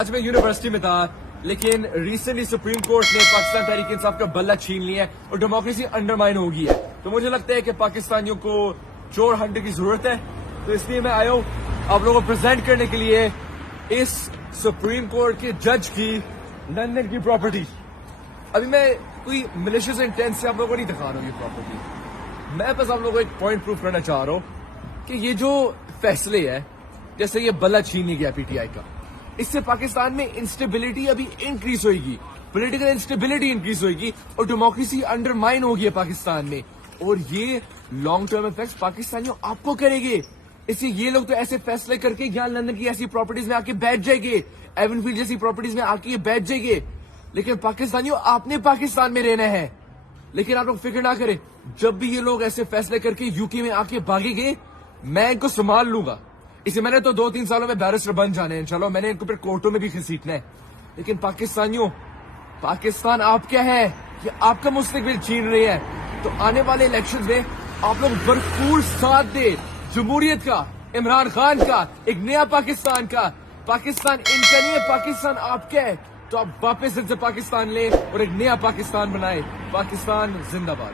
آج میں یونیورسٹی میں تھا لیکن ریسنٹلی سپریم کورٹ نے پاکستان تحریک انصاف کا بلہ چھین لیا ہے اور ڈیموکریسی انڈرمائن ہو گئی ہے. تو مجھے لگتا ہے کہ پاکستانیوں کو چور ہنٹر کی ضرورت ہے. تو اس لیے میں آیا ہوں آپ لوگوں کو پریزنٹ کرنے کے لیے اس سپریم کورٹ کے جج کی لندن کی پراپرٹی. ابھی میں کوئی ملیشیس انٹینٹ سے آپ لوگوں کو نہیں دکھا رہا ہوں یہ پراپرٹی. میں بس آپ لوگوں کو ایک پوائنٹ پروف کرنا چاہ رہا ہوں کہ یہ جو فیصلے ہے جیسے یہ بلہ چھین لیا گیا پی ٹی آئی کا، اس سے پاکستان میں انسٹیبلٹی ابھی انکریز ہوئے گی، پولیٹیکل انسٹیبلٹی انکریز ہوئے گی اور ڈیموکریسی انڈرمائن ہوگی ہے پاکستان میں. اور یہ لانگ ٹرم افیکٹس پاکستانیوں آپ کو کرے گے. اس سے یہ لوگ تو ایسے فیصلے کر کے یہاں لندن کی ایسی پراپرٹیز میں آ کے بیٹھ جائیں گے، ایون فیلڈ جیسی پراپرٹیز میں آ کے یہ بیٹھ جائیں گے. لیکن پاکستانیوں آپ نے پاکستان میں رہنا ہے. لیکن آپ لوگ فکر نہ کریں، جب بھی یہ لوگ ایسے فیصلے کر کے یو کے میں آ کے بھاگیں گے میں ان کو سنبھال لوں گا. اسے میں نے تو 2-3 سالوں میں بیرسٹر بن جانے ہیں انشاءاللہ. میں نے ان کو پھر کورٹوں میں بھی گھسیٹنا ہے. لیکن پاکستانیوں، پاکستان آپ کیا ہے؟ یہ آپ کا مستقبل چھین رہی ہے. تو آنے والے الیکشن میں آپ لوگ بھرپور ساتھ دیں جمہوریت کا، عمران خان کا، ایک نیا پاکستان کا. پاکستان ان کا نہیں ہے، پاکستان آپ کا ہے. تو آپ واپس سے پاکستان لیں اور ایک نیا پاکستان بنائیں. پاکستان زندہ باد.